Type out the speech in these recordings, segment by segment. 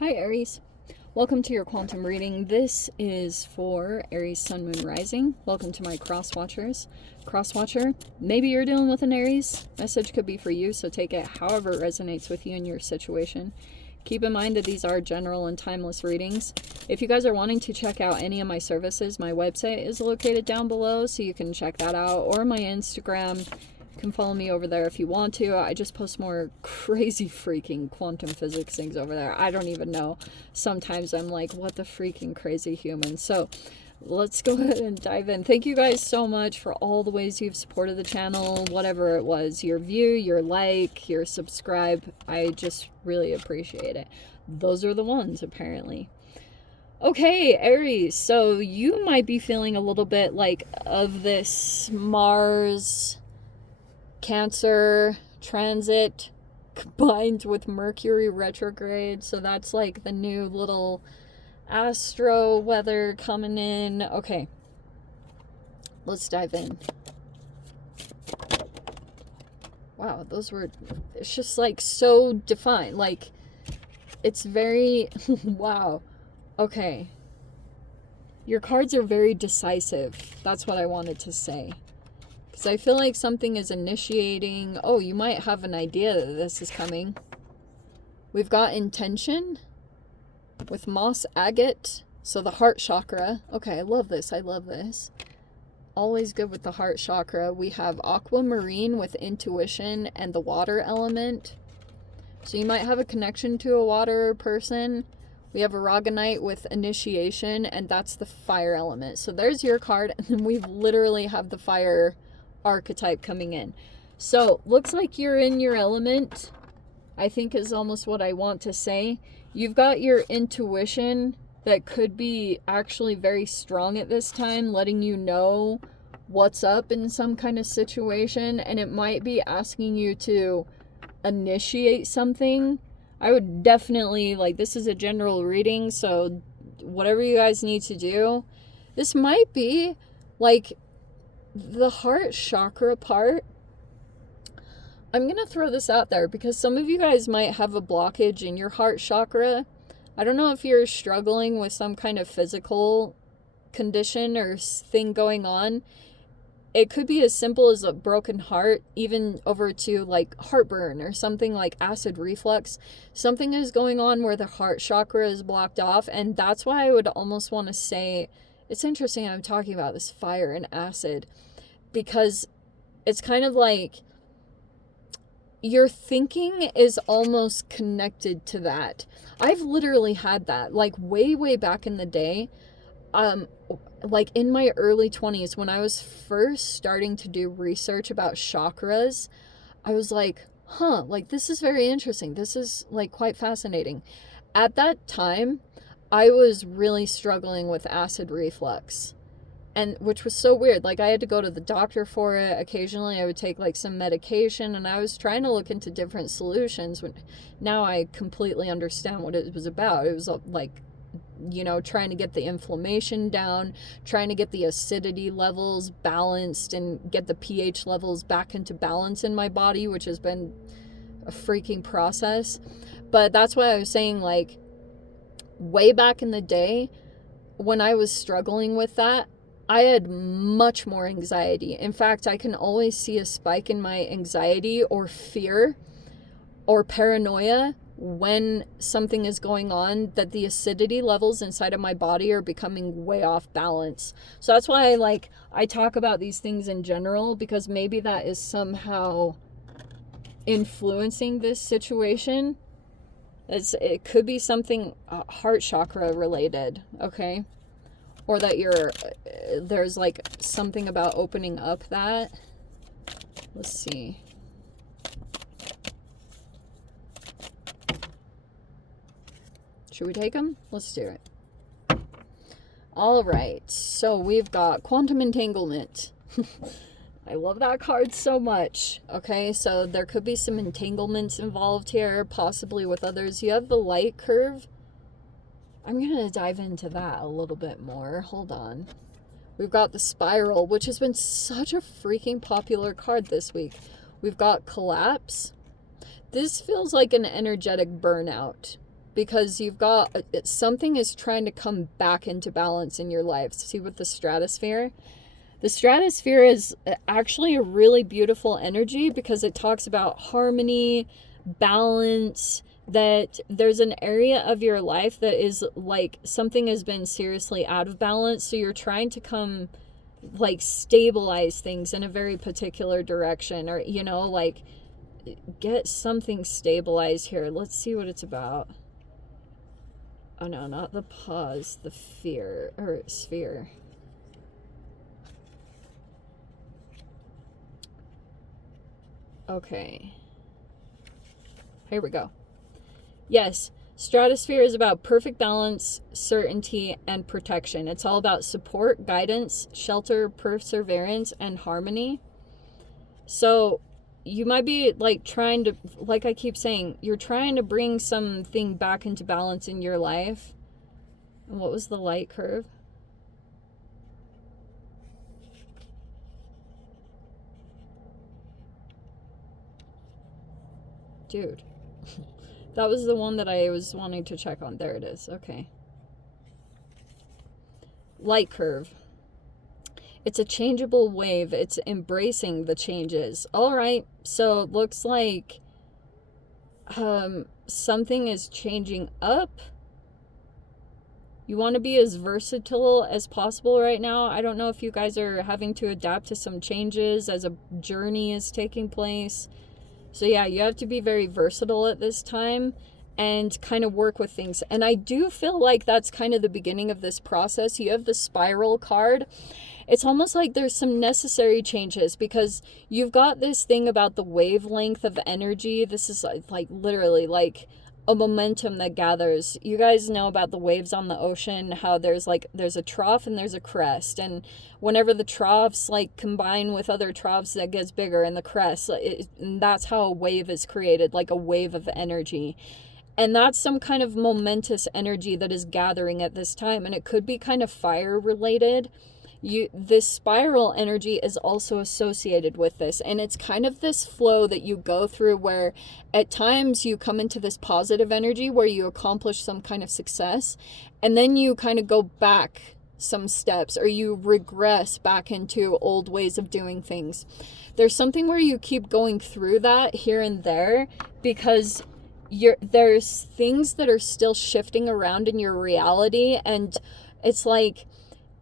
Hi Aries, welcome to your quantum reading. This is for Aries Sun Moon Rising. Welcome to my cross watchers. Cross watcher, maybe you're dealing with an Aries. Message could be for you, so take it however it resonates with you and your situation. Keep in mind that these are general and timeless readings. If you guys are wanting to check out any of my services, my website is located down below, so you can check that out, or my Instagram. You can follow me over there if you want to. I just post more crazy freaking quantum physics things over there. I don't even know. Sometimes I'm like, what the freaking crazy human. So let's go ahead and dive in. Thank you guys so much for all the ways you've supported the channel, whatever it was, your view, your like, your subscribe. I just really appreciate it. Those are the ones, apparently. Okay, Aries, so you might be feeling a little bit like of this Mars Cancer transit combined with Mercury retrograde. So that's like the new little astro weather coming in. Okay, let's dive in. Wow, those were, it's just like so defined. Like, it's very, wow. Okay. Your cards are very decisive. That's what I wanted to say. Because I feel like something is initiating. Oh, you might have an idea that this is coming. We've got intention with moss agate. So the heart chakra. Okay, I love this. I love this. Always good with the heart chakra. We have aquamarine with intuition and the water element. So you might have a connection to a water person. We have aragonite with initiation, and that's the fire element. So there's your card, and then we literally have the fire archetype coming in. So looks like you're in your element, I think is almost what I want to say. You've got your intuition that could be actually very strong at this time, letting you know what's up in some kind of situation, and it might be asking you to initiate something. I would definitely, like, this is a general reading, so whatever you guys need to do, this might be like the heart chakra part. I'm gonna throw this out there because some of you guys might have a blockage in your heart chakra. I don't know if you're struggling with some kind of physical condition or thing going on. It could be as simple as a broken heart, even over to like heartburn or something like acid reflux. Something is going on where the heart chakra is blocked off, and that's why I would almost want to say, it's interesting I'm talking about this fire and acid, because it's kind of like your thinking is almost connected to that. I've literally had that, like way back in the day. Like in my early 20s, when I was first starting to do research about chakras, I was like, huh, like this is very interesting. This is like quite fascinating. At that time, I was really struggling with acid reflux, and which was so weird. Like I had to go to the doctor for it. Occasionally I would take like some medication, and I was trying to look into different solutions. When now I completely understand what it was about. It was like, you know, trying to get the inflammation down, trying to get the acidity levels balanced and get the pH levels back into balance in my body, which has been a freaking process. But that's why I was saying, like, way back in the day when I was struggling with that, I had much more anxiety. In fact, I can always see a spike in my anxiety or fear or paranoia when something is going on, that the acidity levels inside of my body are becoming way off balance. So that's why I talk about these things in general, because maybe that is somehow influencing this situation. It could be something heart chakra related, okay? Or that there's like something about opening up that. Let's see. Should we take them? Let's do it. All right. So we've got quantum entanglement. I love that card so much. Okay, so there could be some entanglements involved here, possibly with others. You have the light curve. I'm going to dive into that a little bit more. Hold on. We've got the spiral, which has been such a freaking popular card this week. We've got collapse. This feels like an energetic burnout. because you've got something is trying to come back into balance in your life. See with the stratosphere? The stratosphere is actually a really beautiful energy because it talks about harmony, balance, that there's an area of your life that is like something has been seriously out of balance. So you're trying to come like stabilize things in a very particular direction, or, you know, like get something stabilized here. Let's see what it's about. Oh no, not the pause, the fear or sphere. Okay. Here we go. Yes, stratosphere is about perfect balance, certainty, and protection. It's all about support, guidance, shelter, perseverance, and harmony. So you might be like trying to, like I keep saying, you're trying to bring something back into balance in your life. And what was the light curve? Dude. That was the one that I was wanting to check on. There it is. Okay. Light curve. It's a changeable wave. It's embracing the changes. All right. So it looks like something is changing up. You want to be as versatile as possible right now. I don't know if you guys are having to adapt to some changes as a journey is taking place. So yeah, you have to be very versatile at this time and kind of work with things. And I do feel like that's kind of the beginning of this process. You have the spiral card. It's almost like there's some necessary changes because you've got this thing about the wavelength of energy. This is like literally like a momentum that gathers. You guys know about the waves on the ocean, how there's a trough and there's a crest, and whenever the troughs like combine with other troughs, that gets bigger, and the crest, and that's how a wave is created, like a wave of energy. And that's some kind of momentous energy that is gathering at this time, and it could be kind of fire related. This spiral energy is also associated with this, and it's kind of this flow that you go through where at times you come into this positive energy where you accomplish some kind of success, and then you kind of go back some steps, or you regress back into old ways of doing things. There's something where you keep going through that here and there because there's things that are still shifting around in your reality, and it's like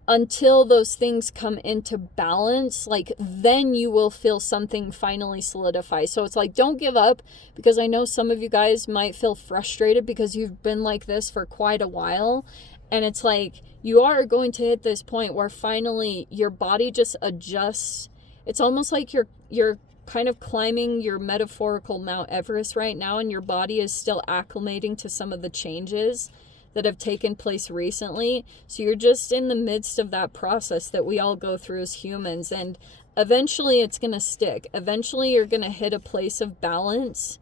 until those things come into balance, like then you will feel something finally solidify. So it's like, don't give up, because I know some of you guys might feel frustrated because you've been like this for quite a while, and it's like you are going to hit this point where finally your body just adjusts. It's almost like you're kind of climbing your metaphorical Mount Everest right now, and your body is still acclimating to some of the changes that have taken place recently. So you're just in the midst of that process that we all go through as humans, and eventually it's going to stick. Eventually you're going to hit a place of balance,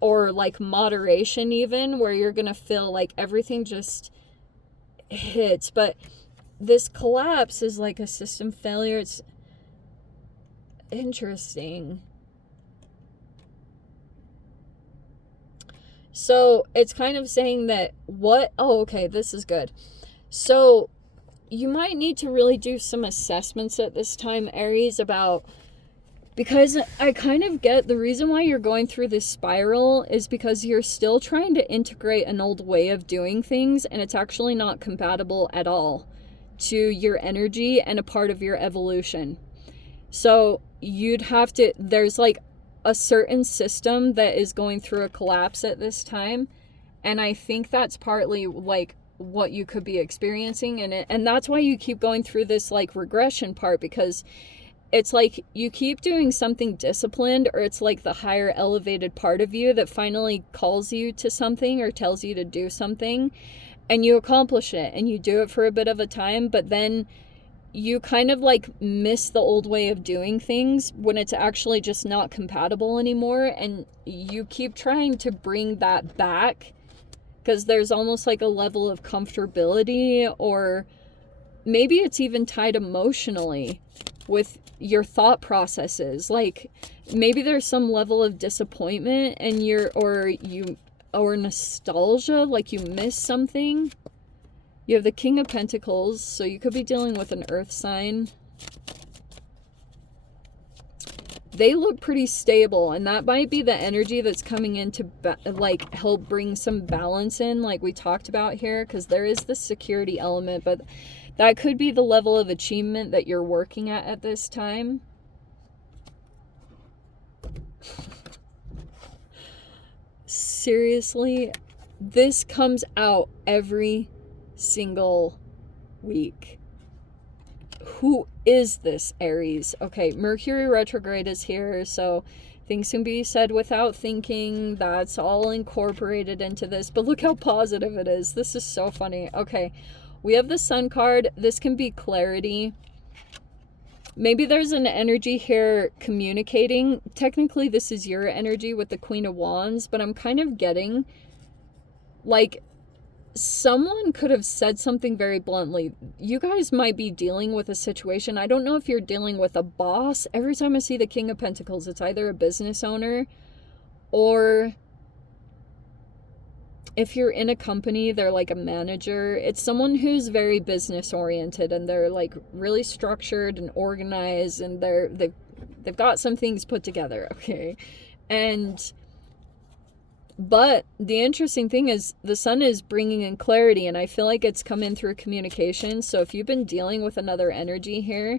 or like moderation even, where you're going to feel like everything just hits. But this collapse is like a system failure. It's interesting. So it's kind of saying that okay, this is good. So you might need to really do some assessments at this time, Aries, because I kind of get the reason why you're going through this spiral is because you're still trying to integrate an old way of doing things, and it's actually not compatible at all to your energy and a part of your evolution. So you'd have to, there's like a certain system that is going through a collapse at this time, and I think that's partly like what you could be experiencing in it, and that's why you keep going through this like regression part, because it's like you keep doing something disciplined, or it's like the higher elevated part of you that finally calls you to something or tells you to do something, and you accomplish it and you do it for a bit of a time, but then you kind of like miss the old way of doing things when it's actually just not compatible anymore, and you keep trying to bring that back because there's almost like a level of comfortability, or maybe it's even tied emotionally with your thought processes. Like maybe there's some level of disappointment, and you or nostalgia, like you miss something. You have the King of Pentacles, so you could be dealing with an earth sign. They look pretty stable, and that might be the energy that's coming in to like help bring some balance in, like we talked about here, because there is the security element, but that could be the level of achievement that you're working at this time. Seriously, this comes out every single week. Who is this, Aries? Okay, Mercury retrograde is here, so things can be said without thinking. That's all incorporated into this, but look how positive it is. This is so funny. Okay, we have the Sun card. This can be clarity. Maybe there's an energy here communicating. Technically, this is your energy with the Queen of Wands, but I'm kind of getting like someone could have said something very bluntly. You guys might be dealing with a situation. I don't know if you're dealing with a boss. Every time I see the King of Pentacles, it's either a business owner, or if you're in a company, they're like a manager. It's someone who's very business oriented, and they're like really structured and organized, and they've got some things put together, okay? But the interesting thing is the Sun is bringing in clarity, and I feel like it's come in through communication. So if you've been dealing with another energy here,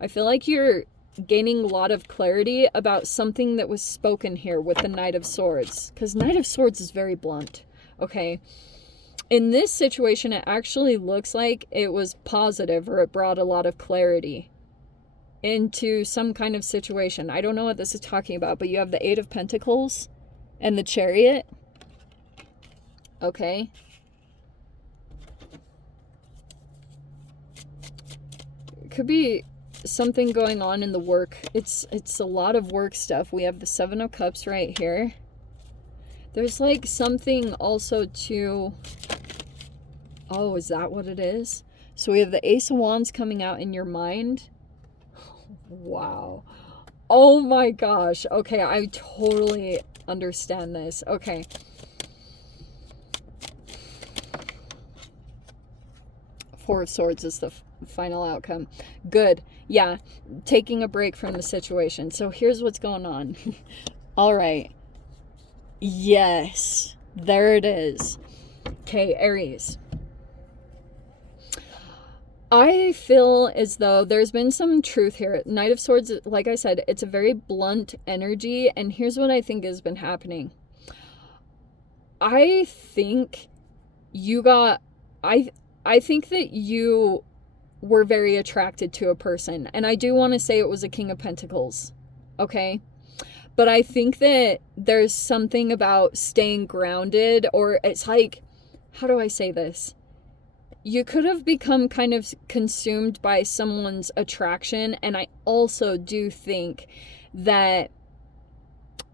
I feel like you're gaining a lot of clarity about something that was spoken here with the Knight of Swords, because Knight of Swords is very blunt, okay? In this situation, it actually looks like it was positive, or it brought a lot of clarity into some kind of situation. I don't know what this is talking about, but you have the Eight of Pentacles and the Chariot. Okay. It could be something going on in the work. It's a lot of work stuff. We have the Seven of Cups right here. There's like something also to... Oh, is that what it is? So we have the Ace of Wands coming out in your mind. Wow. Oh my gosh. Okay, I totally understand this. Okay. Four of Swords is the final outcome. Good. Yeah, taking a break from the situation. So here's what's going on. All right. Yes, there it is. Okay, Aries. I feel as though there's been some truth here. Knight of Swords, like I said, it's a very blunt energy, and here's what I think has been happening. I think you got... I think that you were very attracted to a person, and I do want to say it was a King of Pentacles, okay? But I think that there's something about staying grounded, or it's like, how do I say this? You could have become kind of consumed by someone's attraction, and I also do think that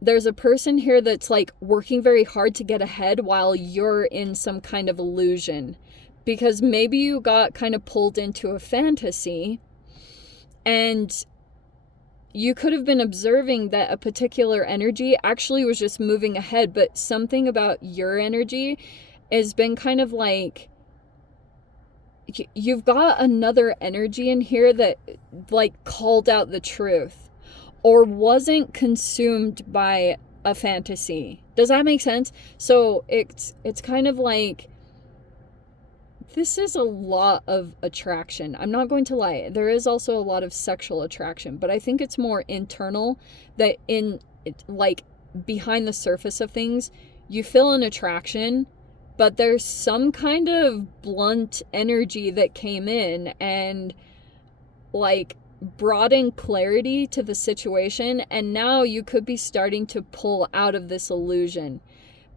there's a person here that's like working very hard to get ahead while you're in some kind of illusion. Because maybe you got kind of pulled into a fantasy, and you could have been observing that a particular energy actually was just moving ahead, but something about your energy has been kind of like, you've got another energy in here that like called out the truth, or wasn't consumed by a fantasy. Does that make sense? So it's kind of like, this is a lot of attraction. I'm not going to lie. There is also a lot of sexual attraction, but I think it's more internal, that in like behind the surface of things, you feel an attraction, but there's some kind of blunt energy that came in and like brought in clarity to the situation, and now you could be starting to pull out of this illusion.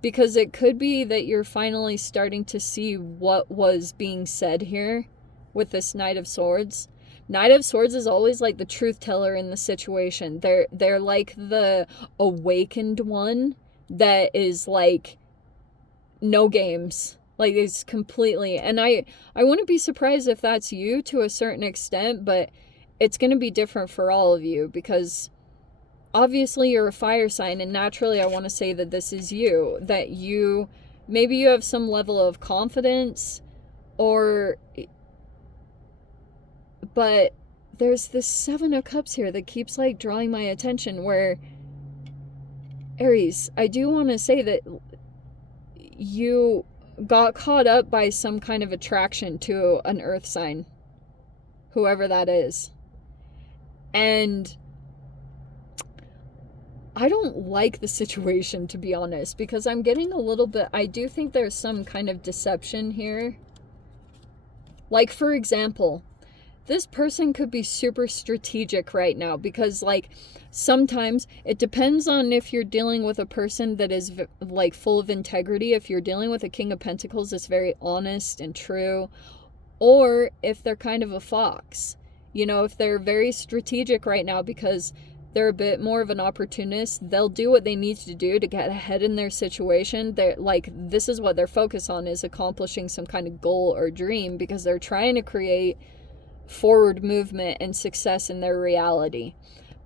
Because it could be that you're finally starting to see what was being said here with this Knight of Swords. Knight of Swords is always like the truth teller in the situation. They're like the awakened one that is like no games. Like it's completely... And I wouldn't be surprised if that's you to a certain extent, but it's going to be different for all of you, because obviously you're a fire sign, and naturally I want to say that this is you, that maybe you have some level of confidence, but there's this Seven of Cups here that keeps like drawing my attention, where Aries, I do want to say that you got caught up by some kind of attraction to an earth sign, whoever that is. And I don't like the situation, to be honest, because I'm getting a little bit, I do think there's some kind of deception here. Like, for example, this person could be super strategic right now, because like sometimes it depends on if you're dealing with a person that is like full of integrity. If you're dealing with a King of Pentacles that's very honest and true, or if they're kind of a fox, you know, if they're very strategic right now because they're a bit more of an opportunist, they'll do what they need to do to get ahead in their situation. They're like, this is what their focus on, is accomplishing some kind of goal or dream, because they're trying to create forward movement and success in their reality.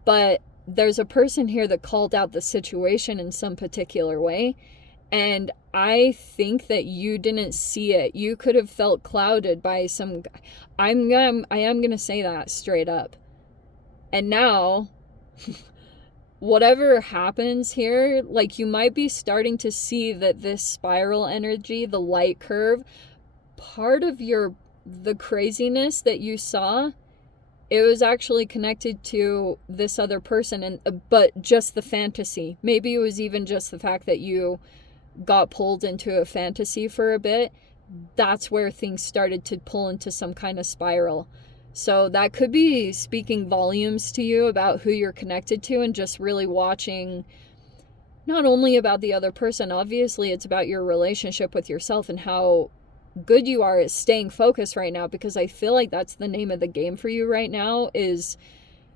But there's a person here that called out the situation in some particular way, and I think that you didn't see it. You could have felt clouded by some, I am going to say that straight up. And now whatever happens here, like, you might be starting to see that this spiral energy, the light curve, part of the craziness that you saw, it was actually connected to this other person, but just the fantasy. Maybe it was even just the fact that you got pulled into a fantasy for a bit. That's where things started to pull into some kind of spiral. So that could be speaking volumes to you about who you're connected to, and just really watching not only about the other person, obviously it's about your relationship with yourself and how good you are at staying focused right now, because I feel like that's the name of the game for you right now, is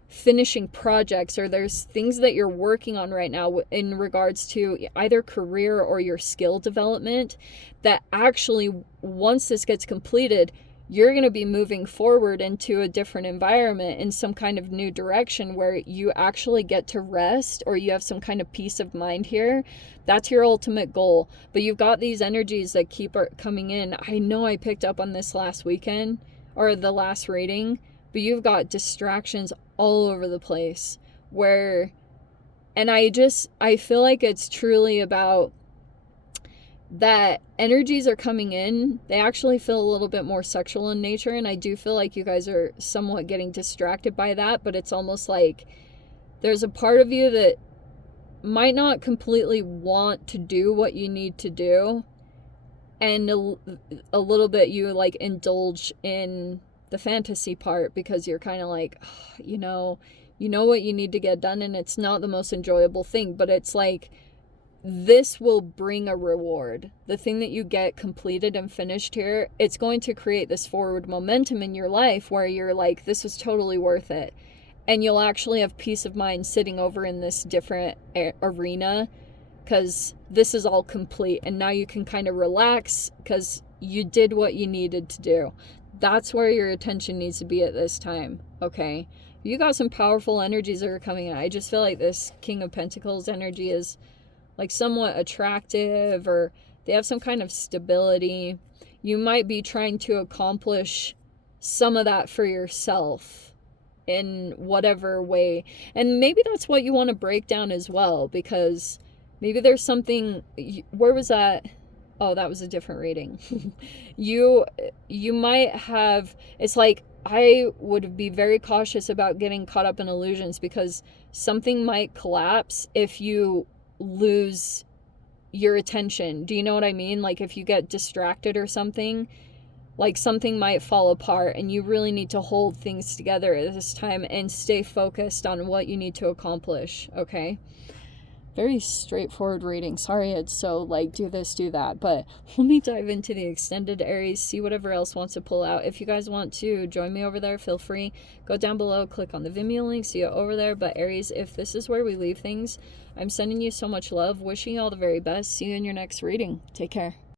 finishing projects, or there's things that you're working on right now in regards to either career or your skill development, that actually once this gets completed, you're going to be moving forward into a different environment, in some kind of new direction, where you actually get to rest, or you have some kind of peace of mind here. That's your ultimate goal. But you've got these energies that keep coming in. I know I picked up on this last weekend, or the last reading, but you've got distractions all over the place, and I feel like it's truly about that energies are coming in. They actually feel a little bit more sexual in nature, and I do feel like you guys are somewhat getting distracted by that, but it's almost like there's a part of you that might not completely want to do what you need to do, and a little bit you like indulge in the fantasy part, because you're kind of like, oh, you know what you need to get done, and it's not the most enjoyable thing, but it's like, this will bring a reward. The thing that you get completed and finished here, it's going to create this forward momentum in your life where you're like, this was totally worth it. And you'll actually have peace of mind sitting over in this different arena, because this is all complete, and now you can kind of relax because you did what you needed to do. That's where your attention needs to be at this time, okay? You got some powerful energies that are coming in. I just feel like this King of Pentacles energy is like somewhat attractive, or they have some kind of stability. You might be trying to accomplish some of that for yourself in whatever way. And maybe that's what you want to break down as well, because maybe there's something, where was that? Oh, that was a different reading. You might have, it's like, I would be very cautious about getting caught up in illusions, because something might collapse if you lose your attention. Do you know what I mean? Like, if you get distracted or something, like something might fall apart, and you really need to hold things together at this time and stay focused on what you need to accomplish, okay? Very straightforward reading. Sorry it's so like do this, do that, but let me dive into the extended Aries, see whatever else wants to pull out. If you guys want to join me over there, feel free. Go down below, click on the Vimeo link, see it over there. But Aries, if this is where we leave things, I'm sending you so much love, wishing you all the very best. See you in your next reading. Take care.